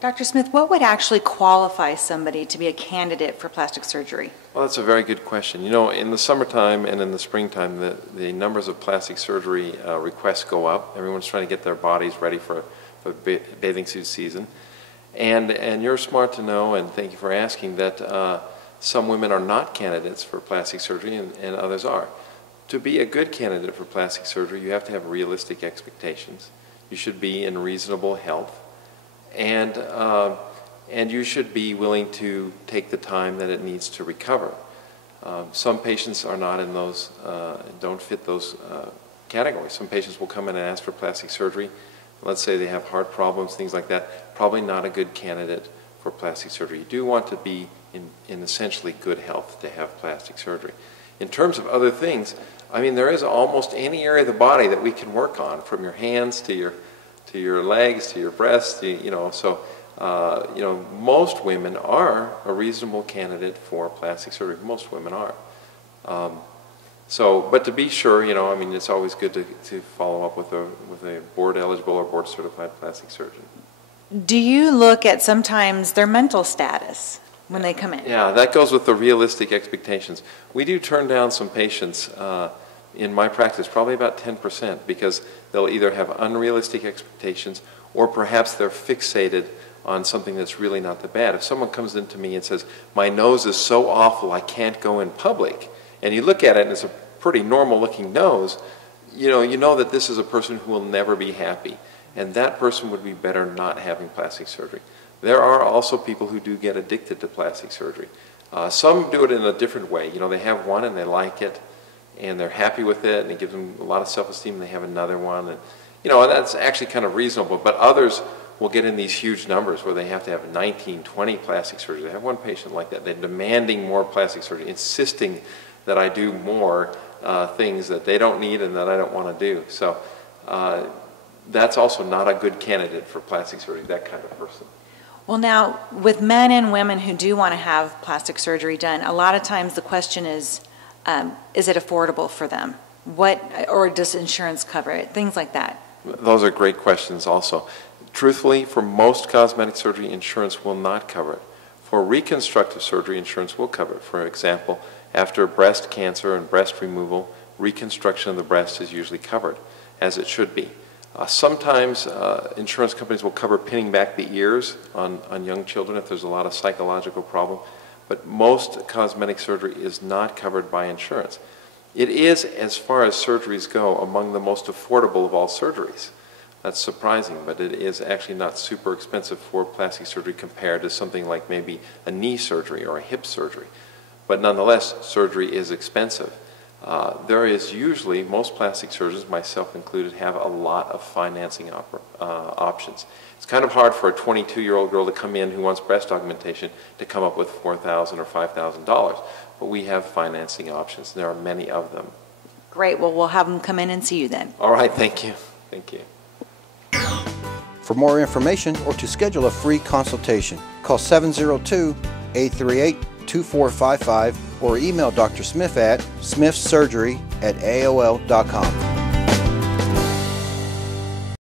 Dr. Smith, what would actually qualify somebody to be a candidate for plastic surgery? Well, that's a very good question. You know, in the summertime and in the springtime, the numbers of plastic surgery requests go up. Everyone's trying to get their bodies ready for bathing suit season. And you're smart to know, and thank you for asking, that some women are not candidates for plastic surgery and others are. To be a good candidate for plastic surgery, you have to have realistic expectations. You should be in reasonable health. And you should be willing to take the time that it needs to recover. Some patients are not in those, don't fit those categories. Some patients will come in and ask for plastic surgery. Let's say they have heart problems, things like that. Probably not a good candidate for plastic surgery. You do want to be in essentially good health to have plastic surgery. In terms of other things, I mean, there is almost any area of the body that we can work on, from your hands to your legs, to your breasts, so most women are a reasonable candidate for plastic surgery. Most women are. But to be sure, I mean, it's always good to follow up with a board eligible or board certified plastic surgeon. Do you look at sometimes their mental status when they come in? Yeah, that goes with the realistic expectations. We do turn down some patients in my practice, probably about 10%, because they'll either have unrealistic expectations or perhaps they're fixated on something that's really not that bad. If someone comes into me and says, my nose is so awful I can't go in public, and you look at it and it's a pretty normal looking nose, you know that this is a person who will never be happy, and that person would be better not having plastic surgery. There are also people who do get addicted to plastic surgery. Some do it in a different way. They have one and they like it, and they're happy with it, and it gives them a lot of self-esteem, and they have another one. And, and that's actually kind of reasonable. But others will get in these huge numbers where they have to have 19, 20 plastic surgery. I have one patient like that. They're demanding more plastic surgery, insisting that I do more things that they don't need and that I don't want to do. So that's also not a good candidate for plastic surgery, that kind of person. Well, now, with men and women who do want to have plastic surgery done, a lot of times the question is it affordable for them? Or does insurance cover it? Things like that. Those are great questions also. Truthfully, for most cosmetic surgery, insurance will not cover it. For reconstructive surgery, insurance will cover it. For example, after breast cancer and breast removal, reconstruction of the breast is usually covered, as it should be. Sometimes insurance companies will cover pinning back the ears on young children if there's a lot of psychological problem. But most cosmetic surgery is not covered by insurance. It is, as far as surgeries go, among the most affordable of all surgeries. That's surprising, but it is actually not super expensive for plastic surgery compared to something like maybe a knee surgery or a hip surgery. But nonetheless, surgery is expensive. There is usually, most plastic surgeons, myself included, have a lot of financing options. It's kind of hard for a 22-year-old girl to come in who wants breast augmentation to come up with $4,000 or $5,000. But we have financing options. There are many of them. Great. Well, we'll have them come in and see you then. All right. Thank you. Thank you. For more information or to schedule a free consultation, call 702-838-2455 or email Dr. Smith at smithsurgery@aol.com.